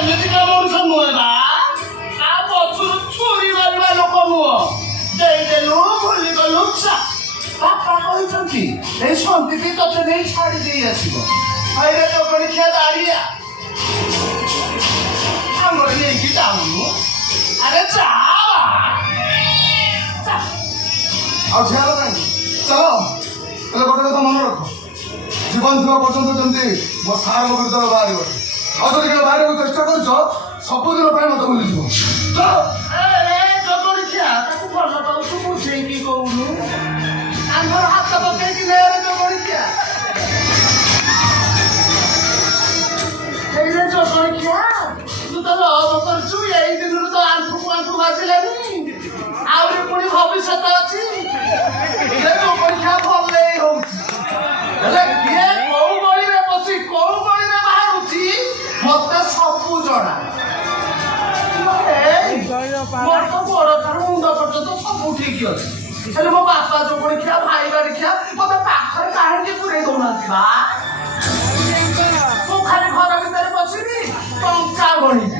ଏମିତିକା ମଣିଷ ନୁହେଁ ନା ତା ପଛରୁ ଛୁରୀ ମାରିବା ଲୋକ ନୁହଁ। ଦେଇଦେଲୁ ଭୁଲିଗଲୁ ବାପା କହିଛନ୍ତି ଏଇ ସନ୍ଦୀପ ତତେ ନେଇ ଛାଡ଼ି ଦେଇ ଆସିବ। ଭାଇରେ ଚକଡ଼ି ଖିଆ ଦାঁড়ିଆ ଆମର ନେଇକି ଯାଉନୁ। ଆରେ ଯା ଆଉ ଝିଅର କାହିଁକି ଚାଲ। ହେଲେ ଗୋଟେ କଥା ମନେ ରଖ, ଜୀବନ ଥିବା ପର୍ଯ୍ୟନ୍ତ ଯେମିତି ମୋ ସାରଙ୍କ ବିରୁଦ୍ଧରେ ବାହାରିବ। ଆଉ ଯଦି କେବେ ବାହାରିବାକୁ ଚେଷ୍ଟା କରୁଛ ସବୁଦିନ ପାଇଁ ମତେ ଭୁଲିଯିବ। ଚକଡ଼ି ଖିଆ ତାକୁ ଭଲ ପାଉଛୁ ବୁଝେଇକି କହୁନୁ। ଆମର ହାତ ପକେଇକି ନେରେ ଚକଡ଼ି ଖିଆ। ସେଇରେ ଚକଡ଼ି ଖିଆ ତୁ ତ ଲଭ କରୁଛୁ। ଏଇ ଦିନରୁ ତ ଆଣ୍ଠୁକୁ ଆଣ୍ଠୁ ବାଜିଲାନି। ଆହୁରି ପୁଣି ଭବିଷ୍ୟତ ଅଛି। ପରୀକ୍ଷା ଭଲ ହଉଛି ହେଲେ କିଏ କୋଉ ଗଳିରେ ବସି କୋଉ ଗଳିରେ ବାହାରୁଛି ମତେ ସବୁ ଜଣା। ମୋର ତ ଗୋଡ ଠାରୁ ମୁଣ୍ଡ ପର୍ଯ୍ୟନ୍ତ ସବୁ ଠିକ ଅଛି। ହେଲେ ମୋ ବାପା ଯୋଉ ପରୀକ୍ଷା ଭାଇ ବାରିକ୍ଷା ମତେ ପାଖରେ କାହିଁକି ପୁରେଇ ଦଉନାହାନ୍ତି ବା? ମୁଁ ଖାଲି ଘର ଭିତରେ ବସିବି ଟଙ୍କା ଗଣିବି।